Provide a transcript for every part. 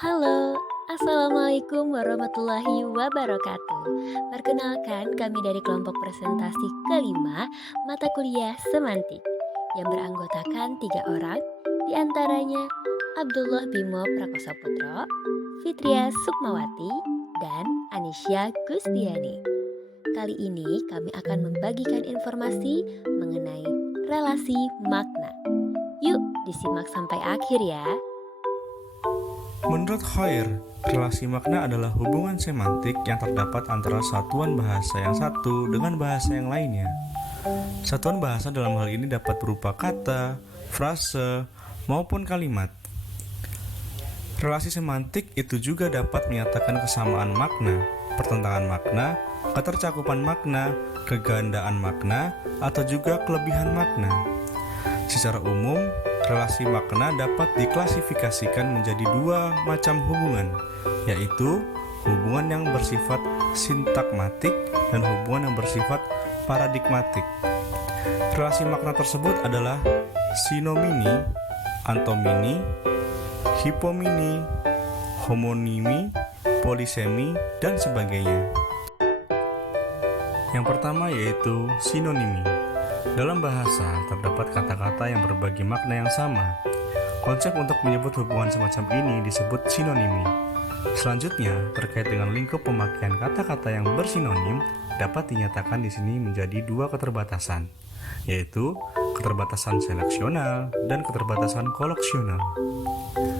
Halo, Assalamualaikum warahmatullahi wabarakatuh. Perkenalkan, kami dari kelompok presentasi kelima mata kuliah semantik yang beranggotakan 3 orang, diantaranya Abdullah Bimo Prakosaputro, Fitria Sukmawati, dan Anisya Gustiani. Kali ini kami akan membagikan informasi mengenai relasi makna. Yuk disimak sampai akhir ya. Menurut Hoyer, relasi makna adalah hubungan semantik yang terdapat antara satuan bahasa yang satu dengan bahasa yang lainnya. Satuan bahasa dalam hal ini dapat berupa kata, frase, maupun kalimat. Relasi semantik itu juga dapat menyatakan kesamaan makna, pertentangan makna, ketercakupan makna, kegandaan makna, atau juga kelebihan makna. Secara umum, relasi makna dapat diklasifikasikan menjadi dua macam hubungan, yaitu hubungan yang bersifat sintakmatik dan hubungan yang bersifat paradigmatik. Relasi makna tersebut adalah sinomini, antomini, hipomini, homonimi, polisemi, dan sebagainya. Yang pertama yaitu sinonimi. Dalam bahasa, terdapat kata-kata yang berbagi makna yang sama. Konsep untuk menyebut hubungan semacam ini disebut sinonimi. Selanjutnya, terkait dengan lingkup pemakaian kata-kata yang bersinonim, dapat dinyatakan di sini menjadi dua keterbatasan, yaitu keterbatasan seleksional dan keterbatasan koloksional.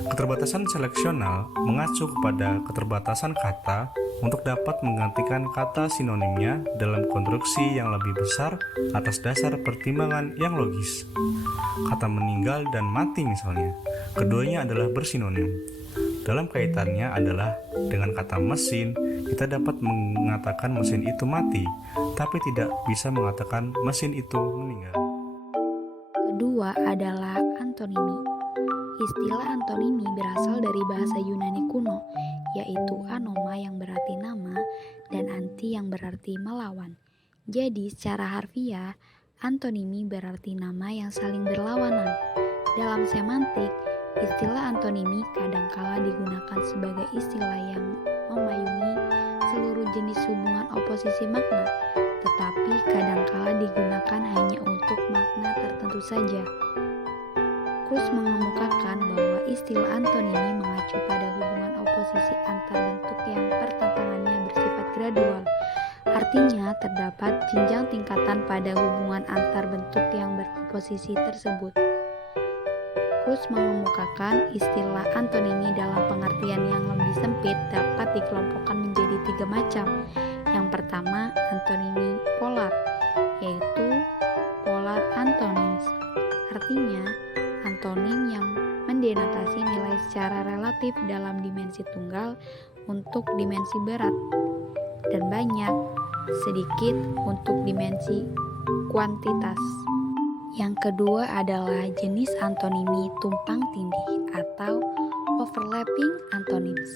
Keterbatasan seleksional mengacu kepada keterbatasan kata untuk dapat menggantikan kata sinonimnya dalam konstruksi yang lebih besar atas dasar pertimbangan yang logis. Kata meninggal dan mati misalnya, keduanya adalah bersinonim. Dalam kaitannya adalah dengan kata mesin, kita dapat mengatakan mesin itu mati, tapi tidak bisa mengatakan mesin itu meninggal. Kedua adalah antonimi. Istilah antonimi berasal dari bahasa Yunani kuno, yaitu anoma yang berarti nama dan anti yang berarti melawan. Jadi secara harfiah, antonimi berarti nama yang saling berlawanan. Dalam semantik, istilah antonimi kadangkala digunakan sebagai istilah yang memayungi seluruh jenis hubungan oposisi makna, tetapi kadangkala digunakan hanya untuk makna tertentu saja. Cruz mengemukakan bahwa istilah antonimi mengacu pada hubungan oposisi antar bentuk yang pertentangannya bersifat gradual. Artinya, terdapat jenjang tingkatan pada hubungan antar bentuk yang beroposisi tersebut. Cruz mengemukakan istilah antonimi dalam pengertian yang lebih sempit dapat dikelompokkan menjadi 3 macam. Yang pertama, antonimi polar, yaitu polar antonyms. Artinya, antonim yang mendenotasi nilai secara relatif dalam dimensi tunggal untuk dimensi berat dan banyak, sedikit untuk dimensi kuantitas. Yang kedua adalah jenis antonimi tumpang tindih atau overlapping antonyms,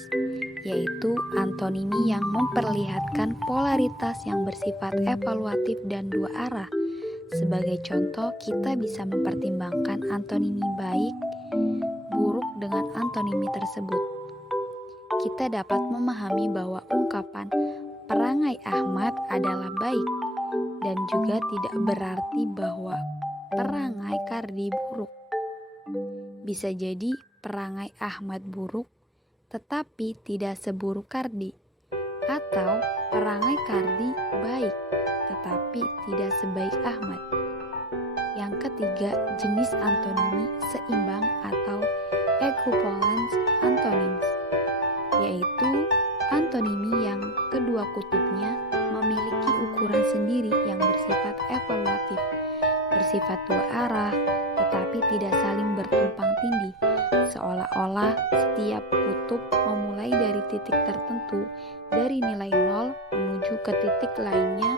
yaitu antonimi yang memperlihatkan polaritas yang bersifat evaluatif dan dua arah. Sebagai contoh, kita bisa mempertimbangkan antonimi baik, buruk dengan antonimi tersebut. Kita dapat memahami bahwa ungkapan perangai Ahmad adalah baik dan juga tidak berarti bahwa perangai Kardi buruk. Bisa jadi perangai Ahmad buruk tetapi tidak seburuk Kardi, atau perangai Kardi baik tetapi tidak sebaik Ahmad. Yang ketiga, jenis antonimi seimbang atau equivalence antonyms, yaitu antonimi yang kedua kutubnya memiliki ukuran sendiri yang bersifat evaluatif, bersifat dua arah, tetapi tidak saling bertumpang tindih, seolah-olah setiap kutub memulai dari titik tertentu, dari nilai 0 menuju ke titik lainnya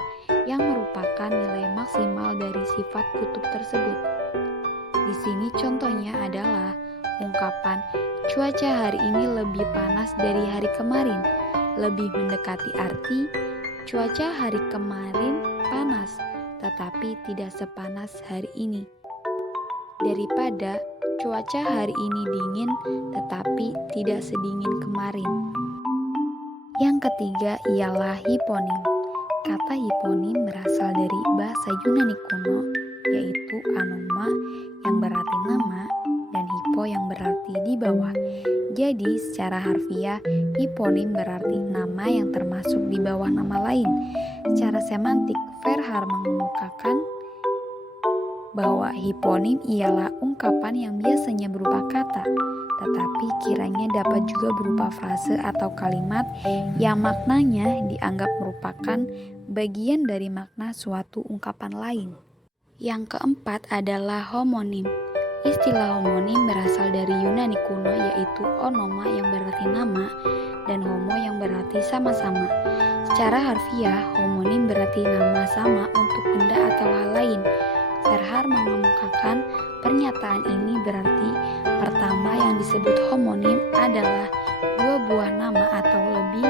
yang merupakan nilai maksimal dari sifat kutub tersebut. Di sini contohnya adalah ungkapan cuaca hari ini lebih panas dari hari kemarin, lebih mendekati arti cuaca hari kemarin panas, tetapi tidak sepanas hari ini. Daripada Cuaca hari ini dingin, tetapi tidak sedingin kemarin. Yang ketiga ialah hiponim. Kata hiponim berasal dari bahasa Yunani kuno, yaitu anoma yang berarti nama dan hipo yang berarti di bawah. Jadi secara harfiah, hiponim berarti nama yang termasuk di bawah nama lain. Secara semantik, Verhaar mengemukakan bahwa hiponim ialah ungkapan yang biasanya berupa kata, tetapi kiranya dapat juga berupa frase atau kalimat yang maknanya dianggap merupakan bagian dari makna suatu ungkapan lain. Yang keempat adalah homonim. Istilah homonim berasal dari Yunani kuno, yaitu onoma yang berarti nama dan homo yang berarti sama-sama. Secara harfiah, homonim berarti nama sama untuk benda atau hal lain. Verhaar mengemukakan pernyataan ini berarti pertama yang disebut homonim adalah dua buah nama atau lebih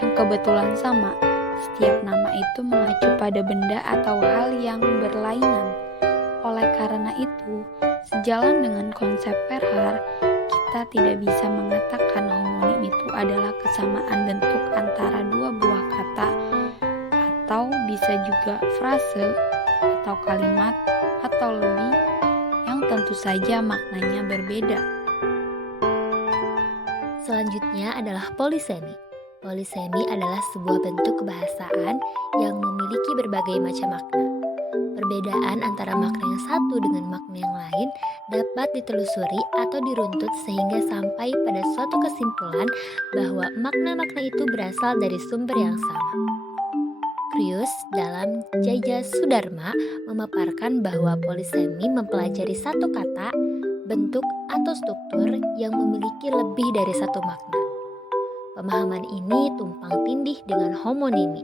yang kebetulan sama. Setiap nama itu mengacu pada benda atau hal yang berlainan. Oleh karena itu, sejalan dengan konsep Verhaar, kita tidak bisa mengatakan homonim itu adalah kesamaan bentuk antara dua buah kata, atau bisa juga frase atau kalimat atau lebih yang tentu saja maknanya berbeda. Selanjutnya adalah polisemi. Polisemi adalah sebuah bentuk kebahasaan yang memiliki berbagai macam makna. Perbedaan antara makna yang satu dengan makna yang lain dapat ditelusuri atau diruntut sehingga sampai pada suatu kesimpulan bahwa makna-makna itu berasal dari sumber yang sama. Krius dalam Jaya Sudharma memaparkan bahwa polisemi mempelajari satu kata, bentuk, atau struktur yang memiliki lebih dari satu makna. Pemahaman ini tumpang tindih dengan homonimi.